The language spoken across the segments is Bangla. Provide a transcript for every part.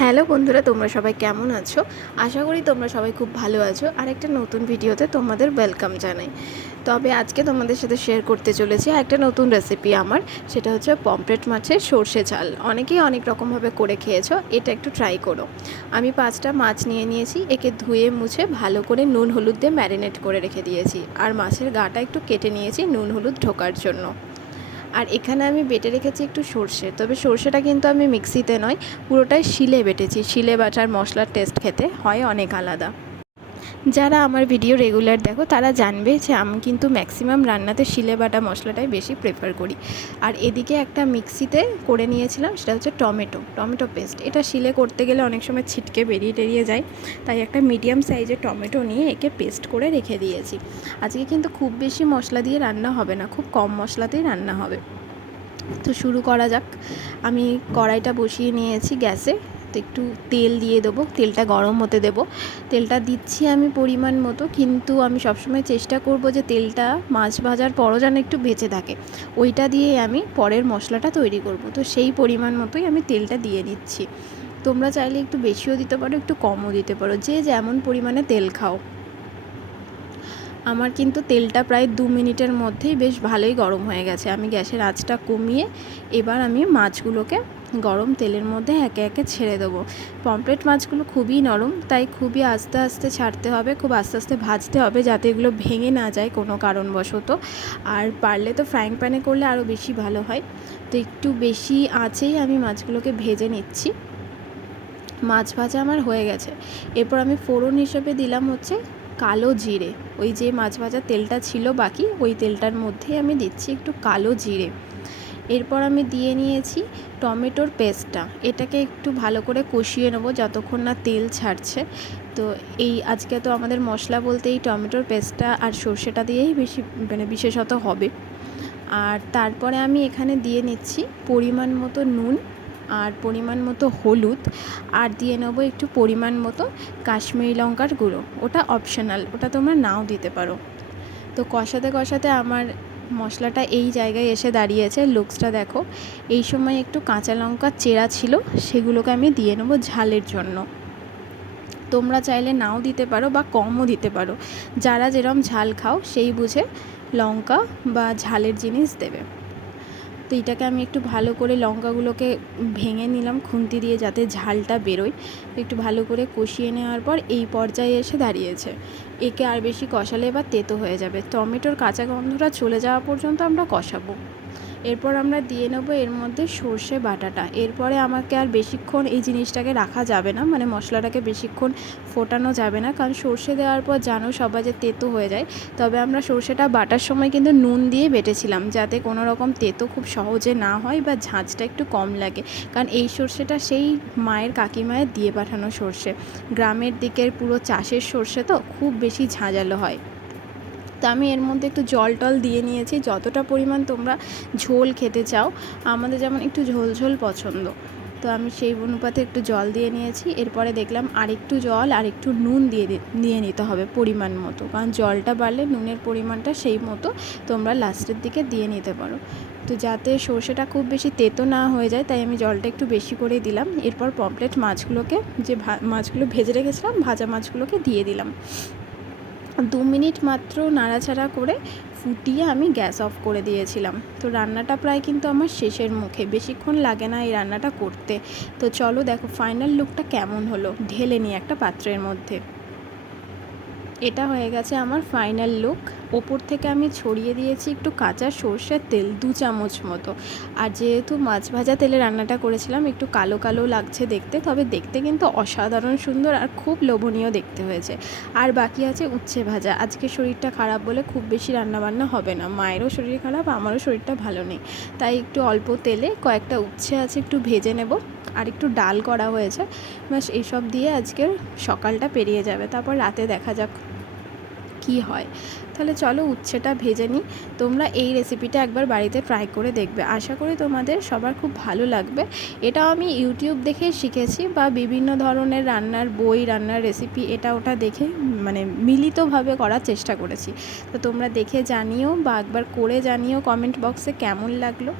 হ্যালো বন্ধুরা, তোমরা সবাই কেমন আছো? আশা করি তোমরা সবাই খুব ভালো আছো। আর একটা নতুন ভিডিওতে তোমাদের ওয়েলকাম জানাই। তবে আজকে তোমাদের সাথে শেয়ার করতে চলেছি একটা নতুন রেসিপি আমার। সেটা হচ্ছে পমফ্রেট মাছের সর্ষে ঝাল। অনেকেই অনেক রকমভাবে করে খেয়েছো, এটা একটু ট্রাই করো। আমি 5টা মাছ নিয়ে নিয়েছি, একে ধুয়ে মুছে ভালো করে নুন হলুদ দিয়ে ম্যারিনেট করে রেখে দিয়েছি। আর মাছের গাটা একটু কেটে নিয়েছি নুন হলুদ ঢোকার জন্য। আর এখানে আমি বেটে রেখেছি একটু সর্ষে, তবে সর্ষেটা কিন্তু আমি মিক্সিতে নয়, পুরোটাই শিলে বেটেছি। শিলে বাটার মশলার টেস্ট খেতে হয় অনেক আলাদা। যারা আমার ভিডিও রেগুলার দেখো তারা জানবে যে আমি কিন্তু ম্যাক্সিমাম রান্নাতে শিলে বাটা মশলাটাই বেশি প্রেফার করি। আর এদিকে একটা মিক্সিতে করে নিয়েছিলাম, সেটা হচ্ছে টমেটো পেস্ট। এটা শিলে করতে গেলে অনেক সময় ছিটকে বেরিয়ে যায়, তাই একটা মিডিয়াম সাইজের টমেটো নিয়ে একে পেস্ট করে রেখে দিয়েছি। আজকে কিন্তু খুব বেশি মশলা দিয়ে রান্না হবে না, খুব কম মশলাতেই রান্না হবে। তো শুরু করা যাক। আমি কড়াইটা বসিয়ে নিয়েছি গ্যাসে। তো একটু তেল দিয়ে দেবো, তেলটা গরম হতে দেবো। তেলটা দিচ্ছি আমি পরিমাণ মতো, কিন্তু আমি সবসময় চেষ্টা করব যে তেলটা মাছ ভাজার পরও যেন একটু বেঁচে থাকে। ওইটা দিয়ে আমি পরের মশলাটা তৈরি করব। তো সেই পরিমাণ মতোই আমি তেলটা দিয়ে নিচ্ছি। তোমরা চাইলে একটু বেশিও দিতে পারো, একটু কমও দিতে পারো, যে যেমন পরিমাণে তেল খাও। আমার কিন্তু তেলটা প্রায় 2 মিনিটের মধ্যেই বেশ ভালোই গরম হয়ে গেছে। আমি গ্যাসের আঁচটা কমিয়ে এবার আমি মাছগুলোকে গরম তেলের মধ্যে একে একে ছেড়ে দেবো। পমফ্রেট মাছগুলো খুবই নরম, তাই খুবই আস্তে আস্তে ছাড়তে হবে, খুব আস্তে আস্তে ভাজতে হবে যাতে এগুলো ভেঙে না যায় কোনো কারণবশত। আর পারলে তো ফ্রাইং প্যানে করলে আরও বেশি ভালো হয়। তো একটু বেশি আঁচেই আমি মাছগুলোকে ভেজে নিচ্ছি। মাছ ভাজা আমার হয়ে গেছে। এরপর আমি ফোড়ন হিসেবে দিলাম হচ্ছে কালো জিরে। ওই যে মাছ ভাজার তেলটা ছিল বাকি, ওই তেলটার মধ্যেই আমি দিচ্ছি একটু কালো জিরে। এরপর আমি দিয়ে নিয়েছি টমেটোর পেস্টটা। এটাকে একটু ভালো করে কষিয়ে নেবো যতক্ষণ না তেল ছাড়ছে। তো আজকে তো আমাদের মশলা বলতে এই টমেটোর পেস্টটা আর সর্ষেটা দিয়েই বেশি বিশেষত হবে। আর তারপরে আমি এখানে দিয়ে নিচ্ছি পরিমাণ মতো নুন আর পরিমাণ মতো হলুদ, আর দিয়ে নেবো একটু পরিমাণ মতো কাশ্মীরি লঙ্কার গুঁড়ো। ওটা অপশনাল, ওটা তোমরা নাও দিতে পারো। তো কষাতে কষাতে আমার মশলাটা এই জায়গায় এসে দাঁড়িয়েছে, লুকসটা দেখো। এই সময় একটু কাঁচা লঙ্কা চেরা ছিল, সেগুলোকে আমি দিয়ে নেবো ঝালের জন্য। তোমরা চাইলে নাও দিতে পারো বা কমও দিতে পারো, যারা যেরকম ঝাল খাও সেই বুঝে লঙ্কা বা ঝালের জিনিস দেবে। তো এটাকে আমি একটু ভালো করে লঙ্কাগুলোকে ভেঙে নিলাম খুন্তি দিয়ে, যাতে ঝালটা বেরোয়। একটু ভালো করে কষিয়ে নেওয়ার পর এই পর্যায়ে এসে দাঁড়িয়েছে। একে আর বেশি কষালে এবার তেতো হয়ে যাবে। টমেটোর কাঁচা গন্ধটা চলে যাওয়া পর্যন্ত আমরা কষাবো। এরপর আমরা দিয়ে নেবো এর মধ্যে সর্ষে বাটাটা। এরপরে আমাকে আর বেশিক্ষণ এই জিনিসটাকে রাখা যাবে না, মানে মশলাটাকে বেশিক্ষণ ফোটানো যাবে না, কারণ সর্ষে দেওয়ার পর জানো সবাই যে তেতো হয়ে যায়। তবে আমরা সর্ষেটা বাটার সময় কিন্তু নুন দিয়ে বেটেছিলাম, যাতে কোনো রকম তেতো খুব সহজে না হয় বা ঝাঁঝটা একটু কম লাগে। কারণ এই সর্ষেটা সেই মায়ের কাকিমায়ের দিয়ে পাঠানো সর্ষে। গ্রামের দিকের পুরো চাষের সর্ষে তো খুব বেশি ঝাঁঝালো হয়। তো আমি এর মধ্যে একটু জল টল দিয়ে নিয়েছি, যতটা পরিমাণ তোমরা ঝোল খেতে চাও। আমাদের যেমন একটু ঝোল ঝোল পছন্দ, তো আমি সেই অনুপাতে একটু জল দিয়ে নিয়েছি। এরপরে দেখলাম আরেকটু জল আর একটু নুন দিয়ে নিতে হবে পরিমাণ মতো, কারণ জলটা বাড়লে নুনের পরিমাণটা সেই মতো তোমরা লাস্টের দিকে দিয়ে নিতে পারো। তো যাতে সর্ষেটা খুব বেশি তেতো না হয়ে যায়, তাই আমি জলটা একটু বেশি করে দিলাম। এরপর পমফ্রেট মাছগুলোকে, যে মাছগুলো ভেজে রেখেছিলাম, ভাজা মাছগুলোকে দিয়ে দিলাম। 2 মিনিট মাত্র নাড়াচাড়া করে ফুটিয়ে আমি গ্যাস অফ করে দিয়েছিলাম। তো রান্নাটা প্রায় কিন্তু আমার শেষের মুখে, বেশিক্ষণ লাগে না এই রান্নাটা করতে। তো চলো দেখো ফাইনাল লুকটা কেমন হলো, ঢেলে নিই একটা পাত্রের মধ্যে। এটা হয়ে গেছে আমার ফাইনাল লুক। ওপর থেকে আমি ছড়িয়ে দিয়েছি একটু কাঁচা সর্ষের তেল 2 চামচ মতো। আর যেহেতু মাছ ভাজা তেলে রান্নাটা করেছিলাম, একটু কালো কালো লাগছে দেখতে, তবে দেখতে কিন্তু অসাধারণ সুন্দর আর খুব লোভনীয় দেখতে হয়েছে। আর বাকি আছে উচ্ছে ভাজা। আজকে শরীরটা খারাপ বলে খুব বেশি রান্নাবান্না হবে না, মায়েরও শরীর খারাপ, আমারও শরীরটা ভালো নেই, তাই একটু অল্প তেলে কয়েকটা উচ্ছে আছে একটু ভেজে নেব। আর একটু ডাল করা হয়েছে, ব্যাস এইসব দিয়ে আজকের সকালটা পেরিয়ে যাবে, তারপর রাতে দেখা যাক কি হয়। তাহলে চলো উচ্ছেটা ভেজে নিই। তোমরা এই রেসিপিটা একবার বাড়িতে ট্রাই করে দেখবে, আশা করি তোমাদের সবার খুব ভালো লাগবে। এটাও আমি ইউটিউব দেখে শিখেছি বা বিভিন্ন ধরনের রান্নার বই, রান্নার রেসিপি এটা ওটা দেখে মানে মিলিতভাবে করার চেষ্টা করেছি। তো তোমরা দেখে জানিও বা একবার করে জানিও কমেন্ট বক্সে কেমন লাগলো।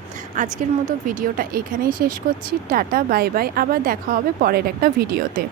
আজকের মতো ভিডিওটা এখানেই শেষ করছি। টাটা, বাই বাই, আবার দেখা হবে পরের একটা ভিডিওতে।